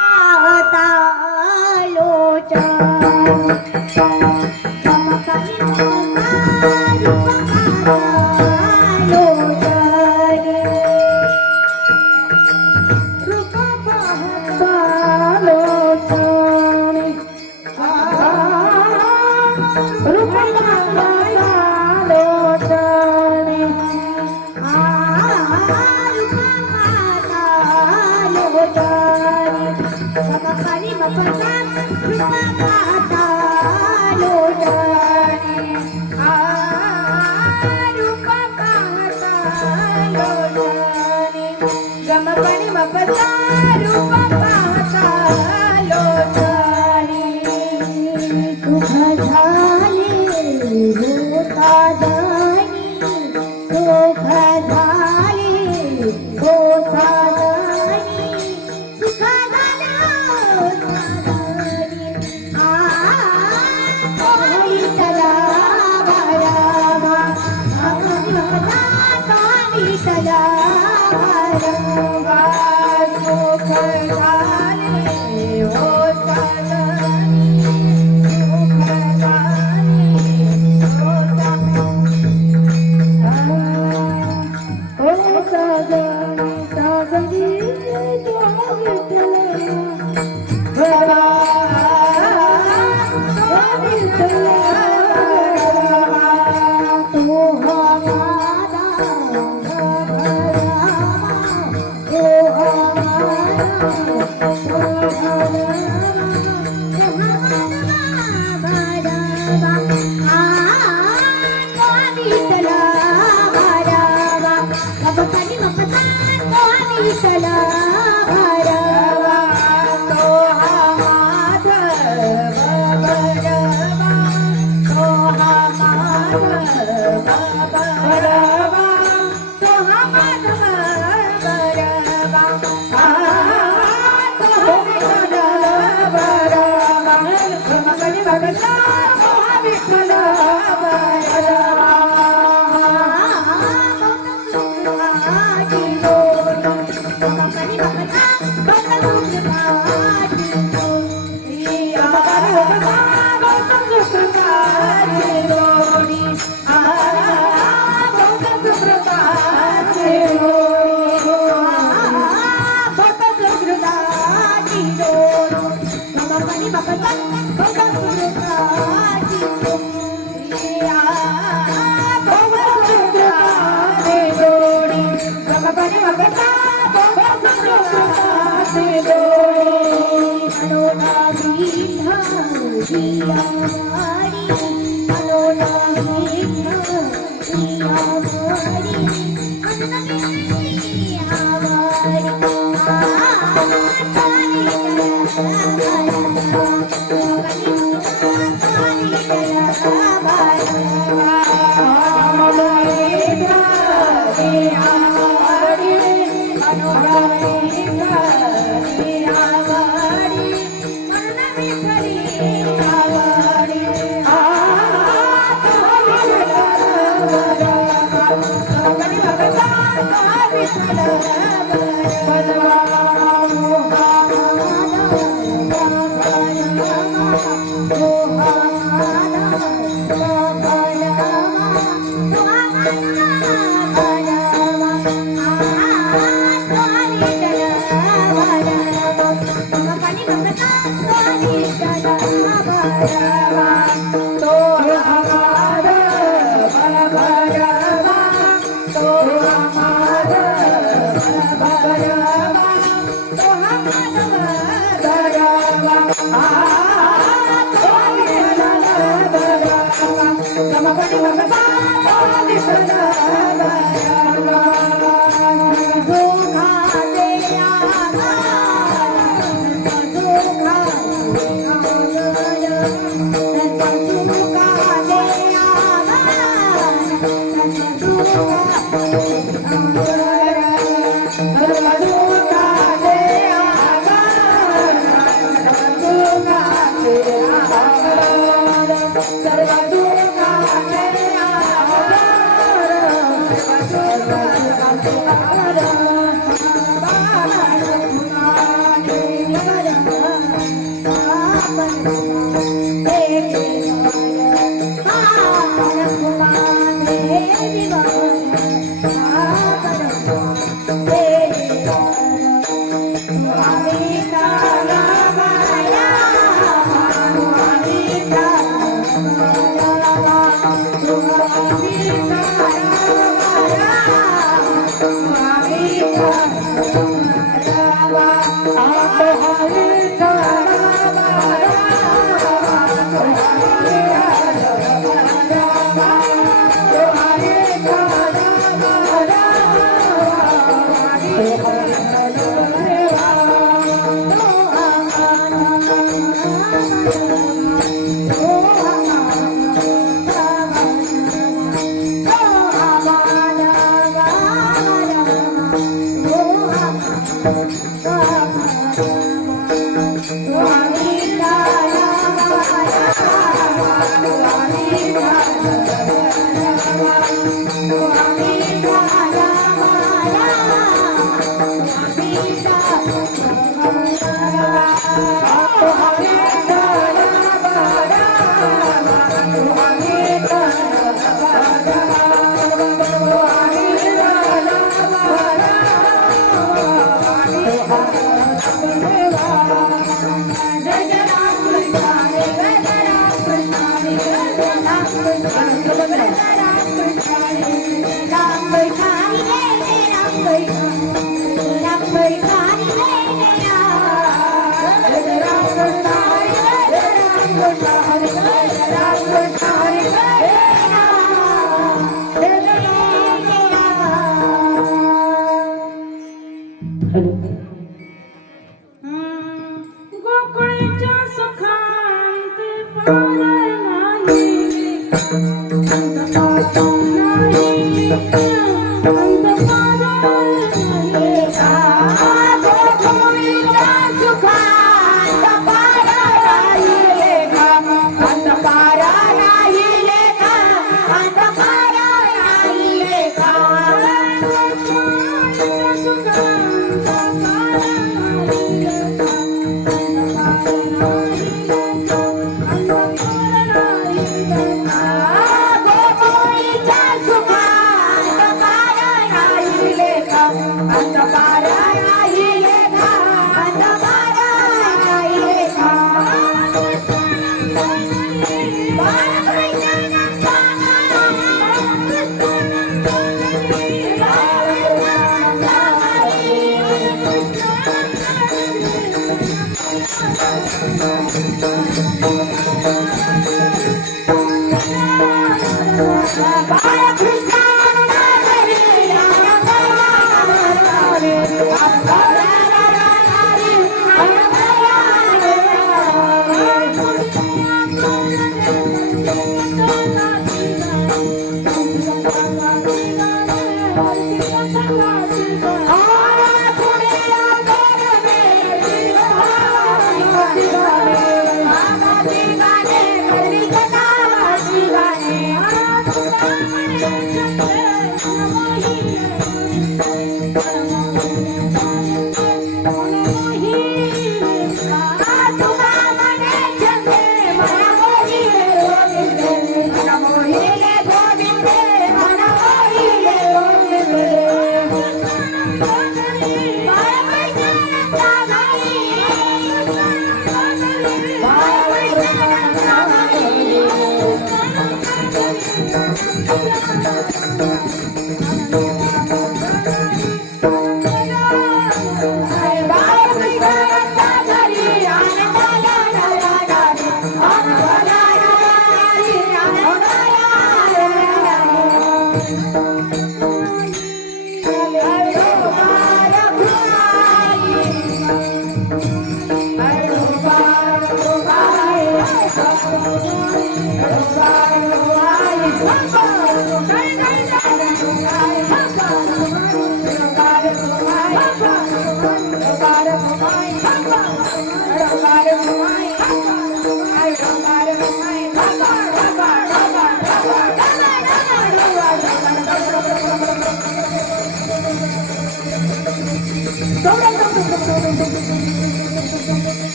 पाहता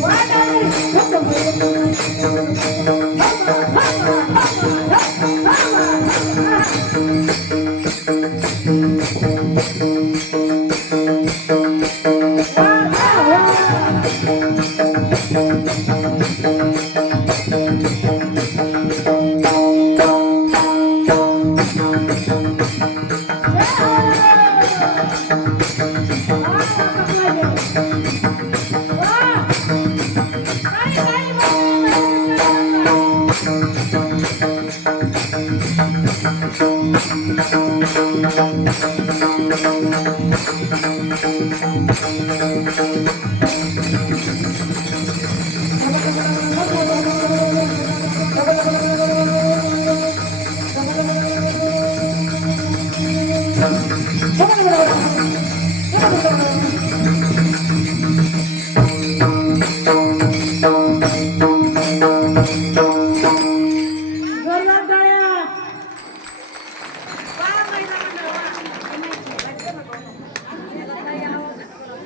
What?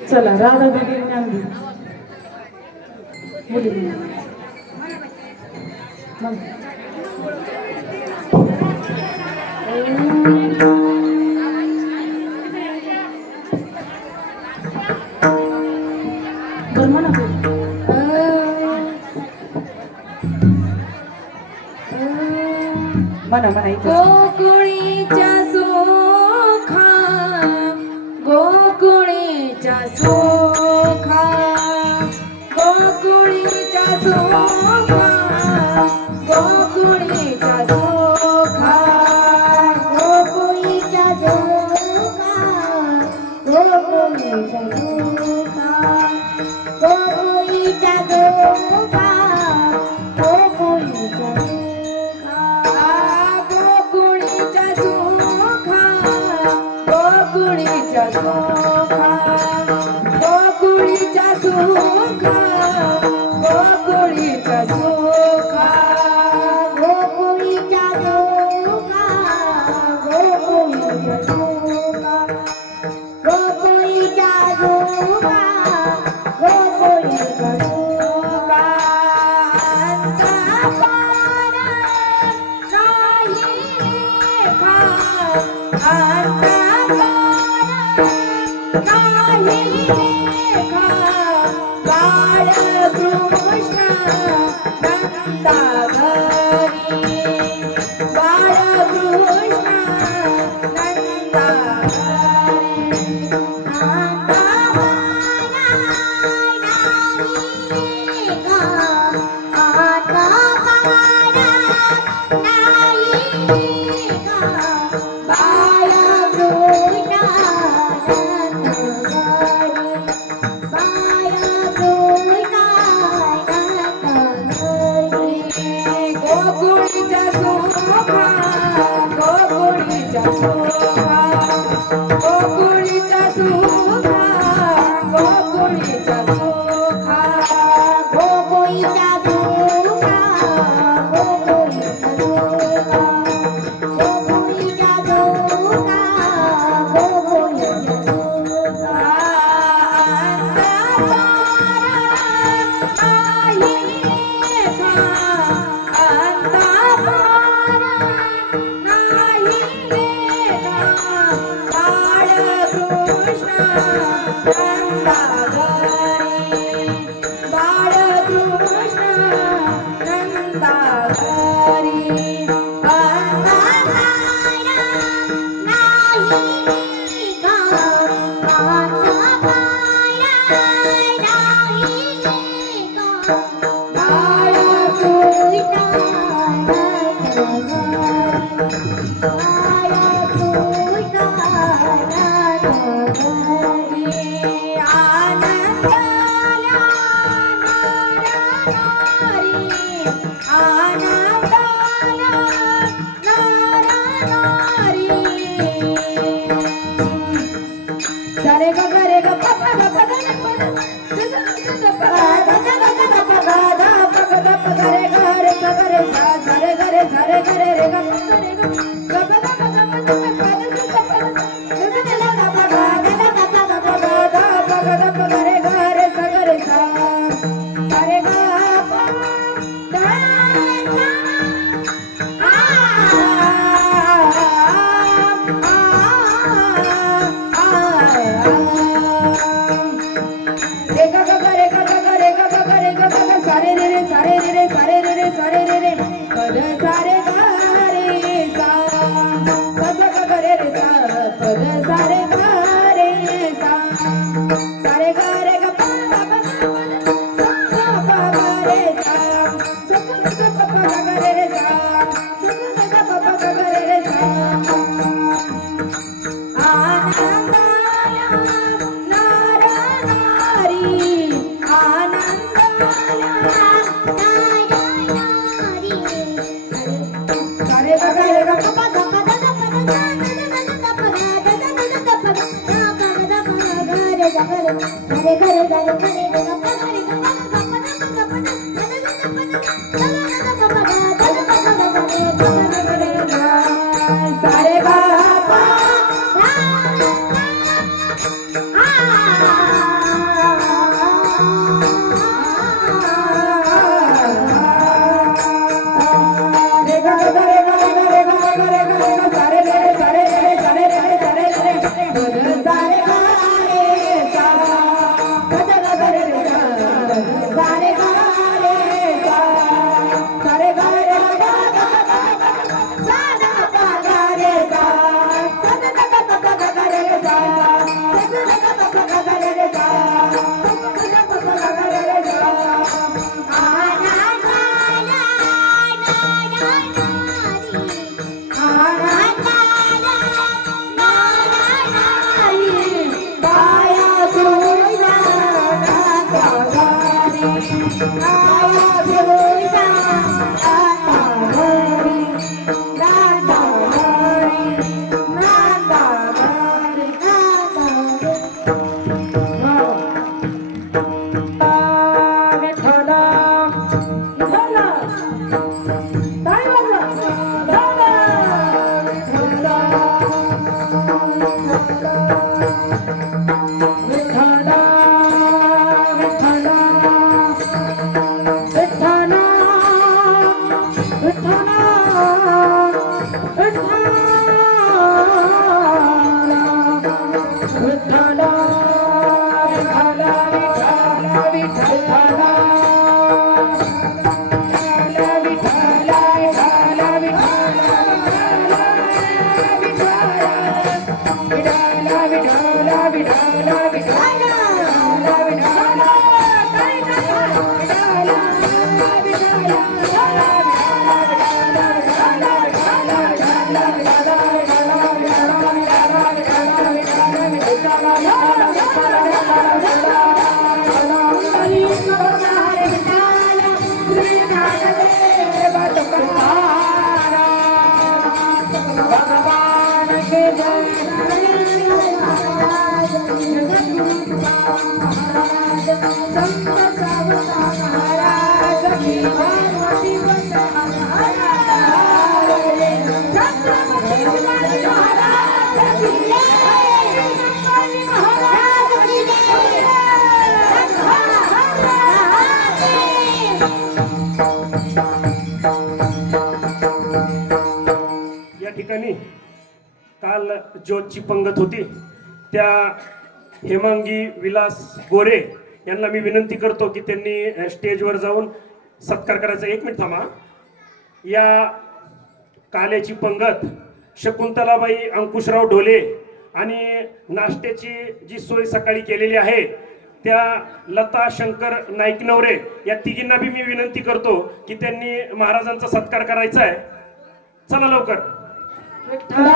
चला राधा देवी ज्ञान दे मुली म्हणा गोकुळीच्या सोखा गोकुळीच्या सोखा गोकुळीच्या सोखा गोकुळीच्या सोखा गोकुळीच्या सोखा गोकुळीच्या सोखा गोकुळीच्या सोखा गोकुळीच्या गोकुळीच्या सोखा गोकुळीच्या सोखा गोकुळीच्या सोखा गोकुळीच्या सोखा गोकुळीच्या सोखा गोकुळीच्या सोखा गोकुळीच्या सोखा कृष्ण रे सारे रे रे सारे रे रे पद सारे गा रे सा सा सा गा गा रे रे सा पद सारे गा रे सा सारे गा रे गा पा पा पा सा सा पा गा रे सा सा सा सा पा पा गा रे रे सा सा सा सा पा पा गा रे रे सा आनंदाला नारा नारी आनंदाला सारे गा गा रे गा पा पा सारे गा पा रे गा गा रे गा गा रे गा गा रे गा गा सारे रे सारे रे सारे रे सारे रे पद सारे गा रे सा पद गा गा रे रे सा सारे गा रे सा सारे गा रे गा गा गा सा गा पा गा रे सा सा गा गा पा पा गा रे रे सा सा गा गा पा पा गा रे रे सा सा गा पा पा गा रे रे सा या ठिकाणी काल ज्योतची पंगत होती, त्या हेमांगी विलास गोरे यांना मी विनंती करतो की त्यांनी स्टेजवर जाऊन सत्कार करायचा. 1 मिनिट थांबा. या काल्याची पंगत शकुंतलाबाई अंकुशराव ढोले आणि नाश्त्याची जी सोय सकाळी केलेली आहे त्या लता शंकर नाईकनवरे या तिघींना बी मी विनंती करतो की त्यांनी महाराजांचा सत्कार करायचा आहे. चला लवकर. विठ्ठला